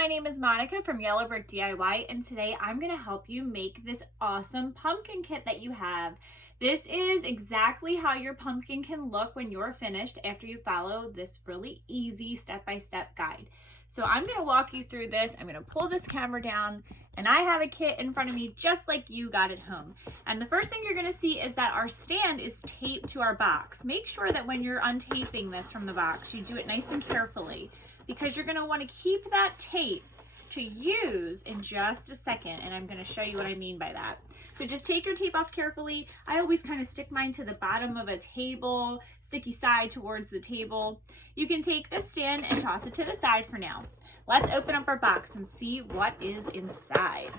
my name is Monica from Yellow Brick DIY, and today I'm going to help you make this awesome pumpkin kit that you have. This is exactly how your pumpkin can look when you're finished after you follow this really easy step-by-step guide. So I'm going to walk you through this. I'm going to pull this camera down, and I have a kit in front of me just like you got at home. And the first thing you're going to see is that our stand is taped to our box. Make sure that when you're untaping this from the box, you do it nice and carefully, because you're going to want to keep that tape to use in just a second, and I'm going to show you what I mean by that. So just take your tape off carefully. I always kind of stick mine to the bottom of a table, sticky side towards the table. You can take this stand and toss it to the side for now. Let's open up our box and see what is inside.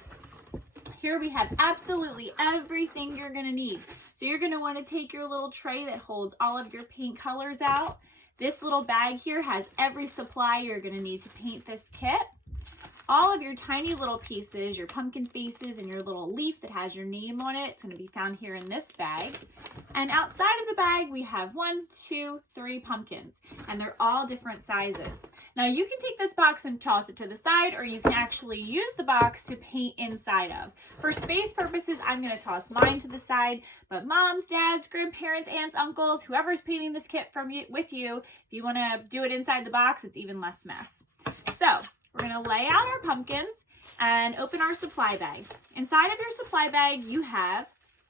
Here we have absolutely everything you're going to need. So you're going to want to take your little tray that holds all of your paint colors out. This little bag here has every supply you're going to need to paint this kit. All of your tiny little pieces, your pumpkin faces and your little leaf that has your name on it, it's going to be found here in this bag. And outside of the bag, we have 1, 2, 3 pumpkins, and they're all different sizes. Now you can take this box and toss it to the side, or you can actually use the box to paint inside of. For space purposes, I'm going to toss mine to the side, but moms, dads, grandparents, aunts, uncles, whoever's painting this kit with you, if you want to do it inside the box, it's even less mess. So we're going to lay out our pumpkins and open our supply bag. Inside of your supply bag, you have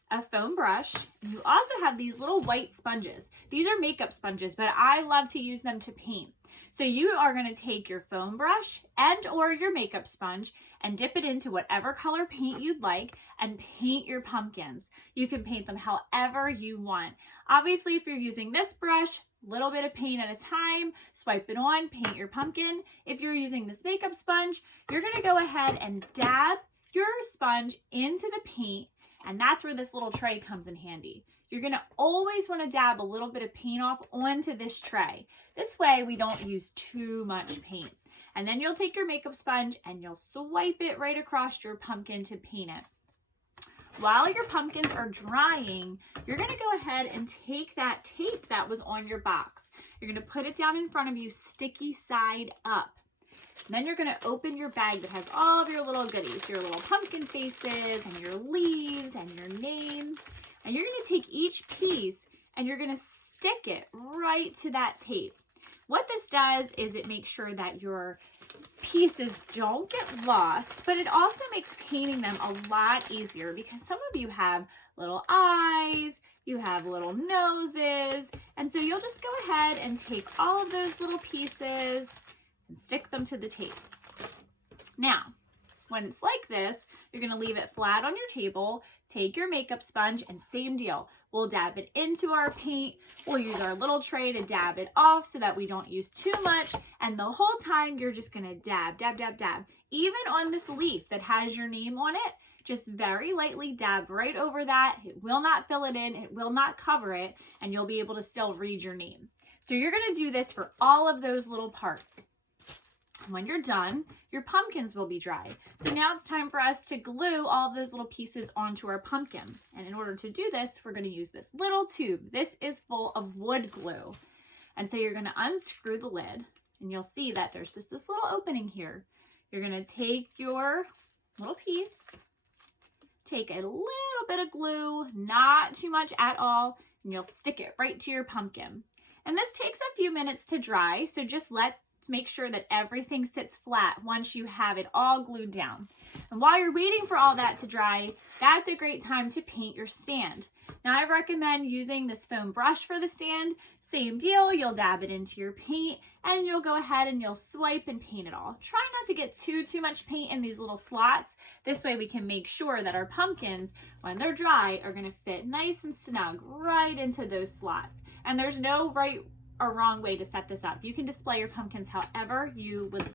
a foam brush, and you also have these little white sponges. These are makeup sponges, but I love to use them to paint. So you are going to take your foam brush and or your makeup sponge and dip it into whatever color paint you'd like and paint your pumpkins. You can paint them however you want. Obviously, if you're using this brush, little bit of paint at a time, swipe it on, paint your pumpkin. If you're using this makeup sponge, you're going to go ahead and dab your sponge into the paint, and that's where this little tray comes in handy. You're going to always want to dab a little bit of paint off onto this tray. This way we don't use too much paint. And then you'll take your makeup sponge and you'll swipe it right across your pumpkin to paint it. While your pumpkins are drying, you're going to go ahead and take that tape that was on your box. You're going to put it down in front of you, sticky side up. And then you're going to open your bag that has all of your little goodies, your little pumpkin faces and your leaves and your name. And you're going to take each piece and you're going to stick it right to that tape. What this does is it makes sure that your pieces don't get lost, but it also makes painting them a lot easier, because some of you have little eyes, you have little noses, and so you'll just go ahead and take all of those little pieces and stick them to the tape. Now, when it's like this, you're going to leave it flat on your table, take your makeup sponge, and same deal. We'll dab it into our paint. We'll use our little tray to dab it off so that we don't use too much. And the whole time, you're just going to dab, dab, dab, dab. Even on this leaf that has your name on it, just very lightly dab right over that. It will not fill it in. It will not cover it. And you'll be able to still read your name. So you're going to do this for all of those little parts. When you're done, your pumpkins will be dry. So now it's time for us to glue all those little pieces onto our pumpkin. And in order to do this, we're going to use this little tube. This is full of wood glue. And so you're going to unscrew the lid, and you'll see that there's just this little opening here. You're going to take your little piece, take a little bit of glue, not too much at all, and you'll stick it right to your pumpkin. And this takes a few minutes to dry, so just make sure that everything sits flat once you have it all glued down. And while you're waiting for all that to dry, that's a great time to paint your stand. Now I recommend using this foam brush for the stand. Same deal, you'll dab it into your paint and you'll go ahead and you'll swipe and paint it all. Try not to get too much paint in these little slots. This way we can make sure that our pumpkins, when they're dry, are gonna fit nice and snug right into those slots. And there's no right or wrong way to set this up. You can display your pumpkins however you would